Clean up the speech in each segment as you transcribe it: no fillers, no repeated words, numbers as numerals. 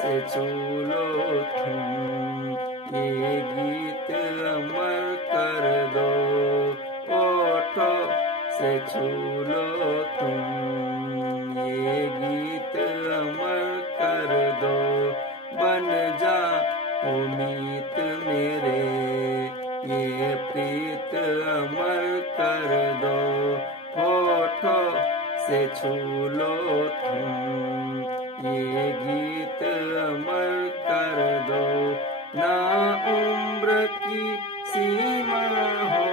से छू लो तुम, ये गीत अमर कर दो। होठों से छू लो तुम, ये गीत अमर कर दो। बन जा उम्मीद मेरे, ये प्रीत अमर कर दो। होठों से छू लो तुम, ये गीत अमर कर दो। ना उम्र की सीमा हो,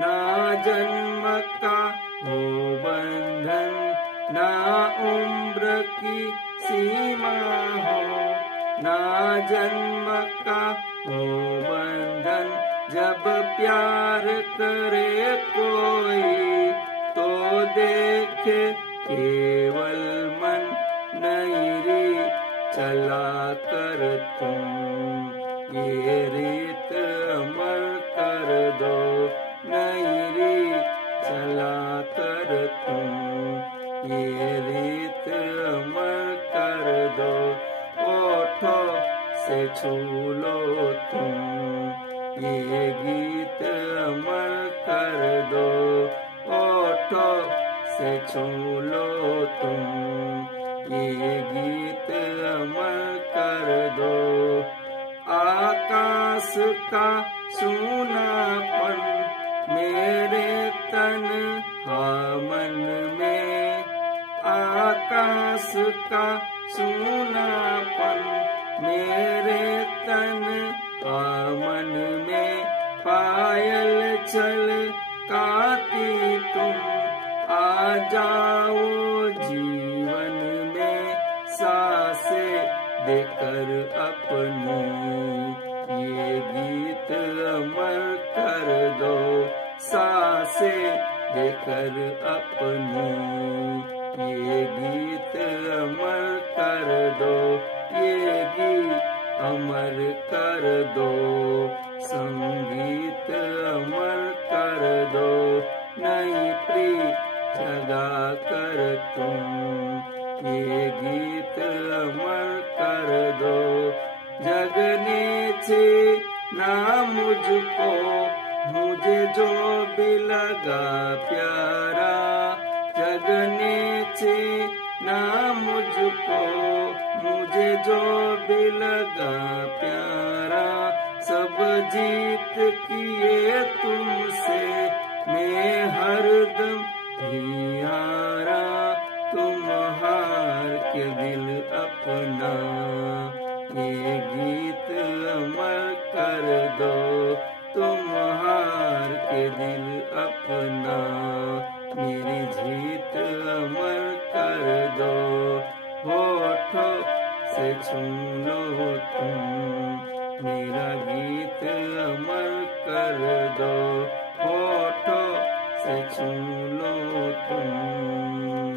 ना जन्म का हो बंधन। ना उम्र की सीमा हो, ना जन्म का हो बंधन। जब प्यार करे कोई तो देखे केवल मन, नई रीत चला कर तुम, ये रीत अमर कर दो। नई रीत चला कर तुम, ये रीत अमर कर दो। होठों से छू लो तुम, ये गीत अमर कर दो। होठों से छू लो तुम, ये गीत अमर कर दो। आकाश का सूनापन मेरे तन मन में, आकाश का सूनापन मेरे तन मन में। पायल चल काती तुम, आ जाओ जीवन में। सांसे देकर अपनी, ये गीत अमर कर दो। सांसे देकर अपनी, ये गीत अमर कर दो। ये गीत अमर कर दो, संगीत अमर कर दो। नई प्रीत जगा कर तुम, ये गीत अमर कर दो। जगने से ना मुझको, मुझे जो भी लगा प्यारा। जगने से ना मुझको, मुझे जो भी लगा प्यारा। सब जीत किए तुमसे मैं हरदम ही हारा। तुम हार के दिल अपना, ये गीत अमर कर दो। तुम हार के दिल अपना, मेरी जीत अमर कर दो। होठों से छू लो तुम, मेरा गीत अमर कर दो। होठों से छू लो तुम,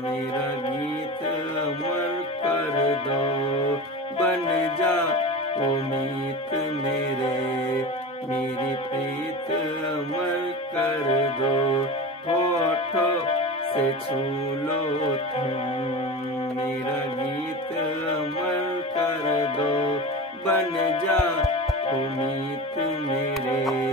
मेरा गीत अमर कर दो। बन जा उम्मीद मेरे, मेरी प्रीत अमर कर दो। होठों से छू लो तुम, मेरा गीत अमर कर दो। बन जा उम्मीद मेरे।